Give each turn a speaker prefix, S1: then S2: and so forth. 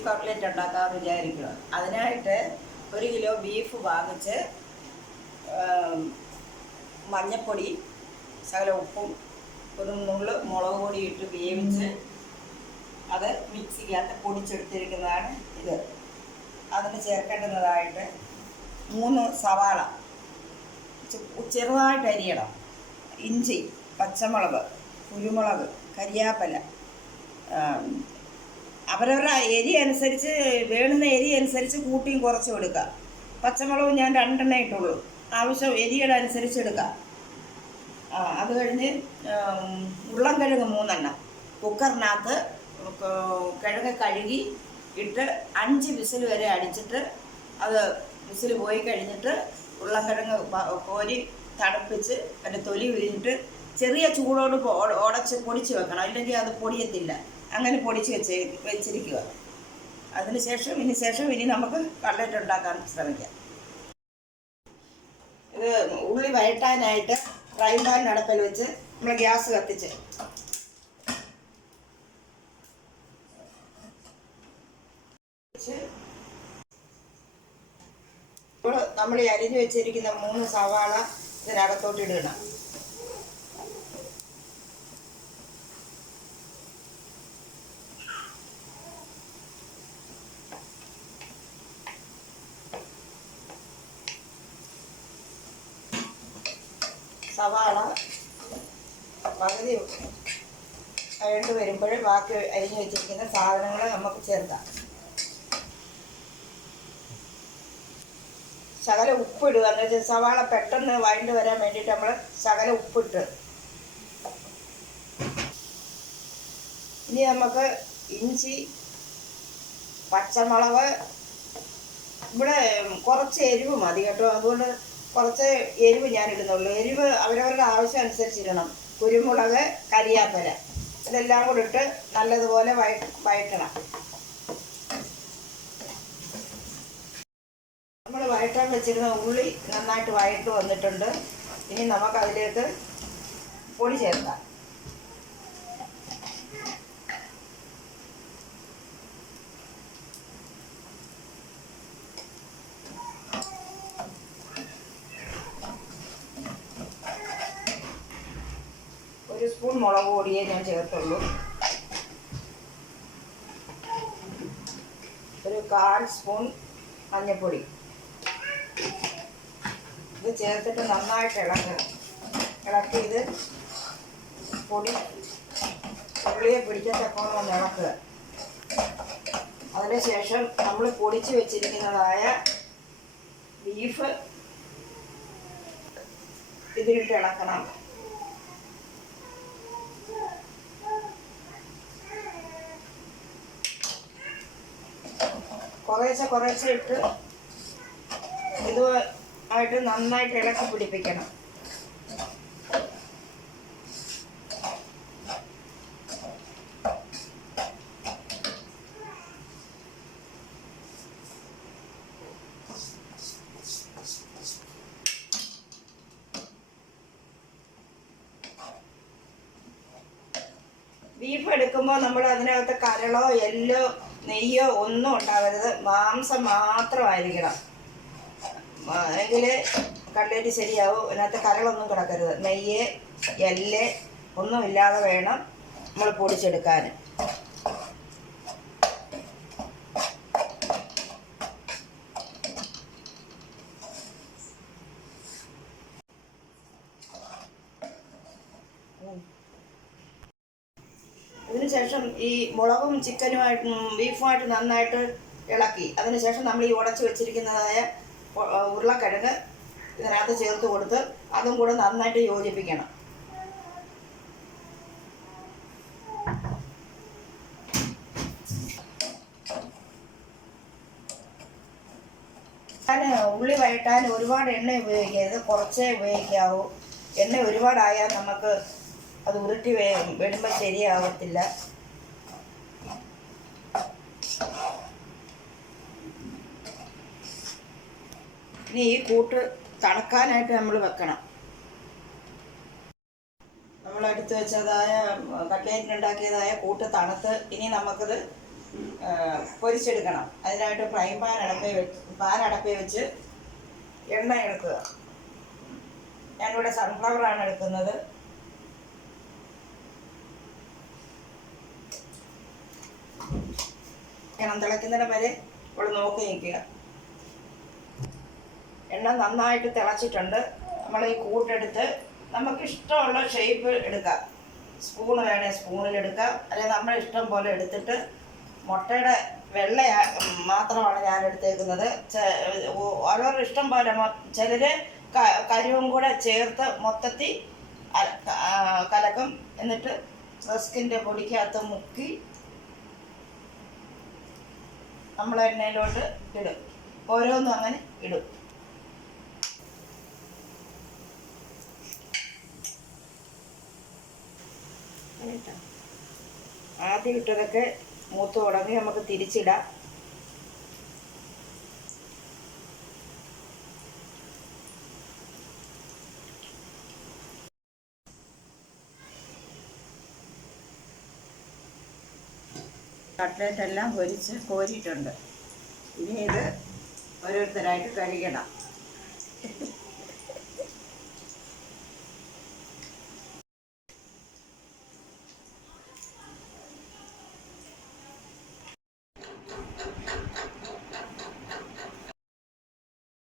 S1: Beef cutlet ഉണ്ടാക്കാമെന്ന് വിചാരിക്കുക അതിനായിട്ട് ഒരു കിലോ ബീഫ് വാങ്ങിച്ച് മഞ്ഞപ്പൊടി ശകല ഉപ്പും ഒരു നുള്ള് മുളക് പൊടി ഇട്ട് വേവിച്ച് അത് മിക്സിക്കകത്ത് പൊടിച്ചെടുത്തിരിക്കുന്നതാണ് ഇത്. അതിന് ചേർക്കേണ്ടുന്നതായിട്ട് മൂന്ന് സവാള. ചെറുതായിട്ട് അരിയണം. ഇഞ്ചി പച്ചമുളക് കുരുമുളക് കരിയാപ്പല അവരവരുടെ എരി അനുസരിച്ച് വേണുന്ന എരി അനുസരിച്ച് കൂട്ടിയും കുറച്ചും എടുക്കുക പച്ചമുളകും ഞാൻ രണ്ടെണ്ണേ ഇട്ടുള്ളൂ. ആവശ്യം എരിയുടെ അനുസരിച്ച് എടുക്കുക ആ അത് കഴിഞ്ഞ് ഉള്ളം കിഴങ്ങ് മൂന്നെണ്ണം. കുക്കറിനകത്ത് കിഴങ്ങ് കഴുകി ഇട്ട് അഞ്ച് വിസിൽ വരെ അടിച്ചിട്ട് അത് വിസിൽ പോയി കഴിഞ്ഞിട്ട് ഉള്ളം കിഴങ്ങ് കോരി തണുപ്പിച്ച് അതിന്റെ തൊലി ഉരിഞ്ഞിട്ട് ചെറിയ ചൂടോട് ഉടച്ച് പൊടിച്ച് വെക്കണം. അല്ലെങ്കിൽ അത് പൊടിയത്തില്ല. അങ്ങനെ പൊടിച്ച് വെച്ച് വെച്ചിരിക്കുക. അതിനുശേഷം ഇനി ശേഷം ഇനി നമുക്ക് കട്ലറ്റ് ഉണ്ടാക്കാൻ ശ്രമിക്കാം. ഇത് ഉള്ളി വഴറ്റാനായിട്ട് ഫ്രൈ പാൻ അടുപ്പിൽ വെച്ച് നമ്മൾ ഗ്യാസ് കത്തിച്ച് നമ്മൾ ഈ അരിഞ്ഞു വെച്ചിരിക്കുന്ന മൂന്ന് സവാള ഇതിനകത്തോട്ട് ഇടണം. സവാള പകുതി കഴിഞ്ഞ് വരുമ്പോൾ ബാക്കി അരിഞ്ഞു വെച്ചിരിക്കുന്ന സാധനങ്ങൾ നമുക്ക് ചേർക്കാം. ശകല ഉപ്പിടുക. എന്ന് വെച്ചാൽ സവാള പെട്ടെന്ന് വഴണ്ട് വരാൻ വേണ്ടിയിട്ട് നമ്മൾ ശകല ഉപ്പിട്ട്. ഇനി നമുക്ക് ഇഞ്ചി പച്ചമുളക് ഇവിടെ കുറച്ച് എരിവ് മതി കേട്ടോ. അതുകൊണ്ട് കുറച്ച് എരിവ് ഞാൻ ഇടുന്നുള്ളൂ എരിവ് അവരവരുടെ ആവശ്യം അനുസരിച്ചിടണം കുരുമുളക് കരിയാപ്പല. ഇതെല്ലാം കൂടി ഇട്ട് നല്ലതുപോലെ വയ വയറ്റണം. നമ്മൾ വയറ്റാൻ വെച്ചിരുന്ന ഉള്ളി നന്നായിട്ട് വയറ്റ് വന്നിട്ടുണ്ട്. ഇനി നമുക്കതിലേക്ക് പൊടി ചേർക്കാം ഒരു സ്പൂൺ മുളക് പൊടിയേ ഞാൻ ചേർത്തുള്ളൂ. ഒരു കാൽ സ്പൂൺ മഞ്ഞൾപ്പൊടി ഇത് ചേർത്തിട്ട് നന്നായിട്ട് ഇളക്കുക ഇളക്കി ഇത് പൊടി ഉള്ളിയെ പിടിക്കത്തക്കോളം ഒന്ന് ഇളക്കുക. അതിനുശേഷം നമ്മൾ പൊടിച്ച് വെച്ചിരിക്കുന്നതായ ബീഫ് ഇതിലിട്ട് ഇളക്കണം. കുറേശ്ശെ കുറേശ്ശെ ഇട്ട് ഇത് ആയിട്ട് നന്നായിട്ട് ഇളക്കി പിടിപ്പിക്കണം. ബീഫ് എടുക്കുമ്പോൾ നമ്മൾ അതിനകത്ത് കരളോ എല്ലോ നെയ്യോ ഒന്നും ഉണ്ടാവരുത്. മാംസം മാത്രമായിരിക്കണം. എങ്കിൽ കട്ലേറ്റ് ശരിയാവും. അതിനകത്ത് കരളൊന്നും കിടക്കരുത്. നെയ്യ് എല്ല് ഒന്നും ഇല്ലാതെ വേണം നമ്മൾ പൊടിച്ചെടുക്കാൻ. അതിനുശേഷം ഈ മുളകും ചിക്കനുമായിട്ട് ബീഫുമായിട്ട് നന്നായിട്ട് ഇളക്കി. അതിനുശേഷം നമ്മൾ ഈ ഉടച്ചു വെച്ചിരിക്കുന്നതായ ഉരുളക്കിഴങ്ങ് ഇതിനകത്ത് ചേർത്ത് കൊടുത്ത് അതും കൂടെ നന്നായിട്ട് യോജിപ്പിക്കണം. ഞാൻ ഉള്ളി വഴറ്റാൻ ഒരുപാട് എണ്ണ ഉപയോഗിക്കരുത്. കുറച്ചേ ഉപയോഗിക്കാവൂ. എണ്ണ ഒരുപാടായാൽ നമുക്ക് അത് ഉരുട്ടി വേ വരുമ്പോൾ ശരിയാവത്തില്ല. ഇനി ഈ കൂട്ട് തണുക്കാനായിട്ട് നമ്മൾ വെക്കണം. നമ്മൾ എടുത്തു വെച്ചതായ കട്ട്ലേറ്റിനുണ്ടാക്കിയതായ കൂട്ട് തണുത്ത് ഇനി നമുക്കത് പൊരിച്ചെടുക്കണം. അതിനായിട്ട് ഫ്രൈ പാൻ അടപ്പേ വെച്ച് പാൻ അടപ്പേ വെച്ച് എണ്ണ എടുക്കുക. ഞാനിവിടെ സൺഫ്ലവർ ആണ് എടുക്കുന്നത്. എണ്ണം തിളയ്ക്കുന്നതിന് വരെ ഇവിടെ നോക്കി നിൽക്കുക. എണ്ണ നന്നായിട്ട് തിളച്ചിട്ടുണ്ട്. നമ്മൾ ഈ കൂട്ടെടുത്ത് നമുക്ക് ഇഷ്ടമുള്ള ഷേപ്പ് എടുക്കാം. സ്പൂൺ വേണേൽ സ്പൂണിൽ എടുക്കാം. അല്ലെങ്കിൽ നമ്മുടെ ഇഷ്ടം പോലെ എടുത്തിട്ട് മുട്ടയുടെ വെള്ള മാത്രമാണ് ഞാൻ എടുത്തേക്കുന്നത്. ഓരോരോ ഇഷ്ടം പോലെ ചിലർ കരിവും കൂടെ ചേർത്ത് മൊത്തത്തിൽ കലക്കും. എന്നിട്ട് റസ്കിന്റെ പൊടിക്കകത്ത് മുക്കി നമ്മൾ എണ്ണയിലോട്ട് ഇടും. ഓരോന്നും അങ്ങനെ ഇടും. ആദ്യം ഇട്ടതൊക്കെ മൂത്ത് തുടങ്ങി നമുക്ക് തിരിച്ചിടാം. കട്ട്ലറ്റ് എല്ലാം പൊരിച്ച് കോരിയിട്ടുണ്ട്. ഇനി ഇത് ഓരോരുത്തരായിട്ട് കഴിക്കണം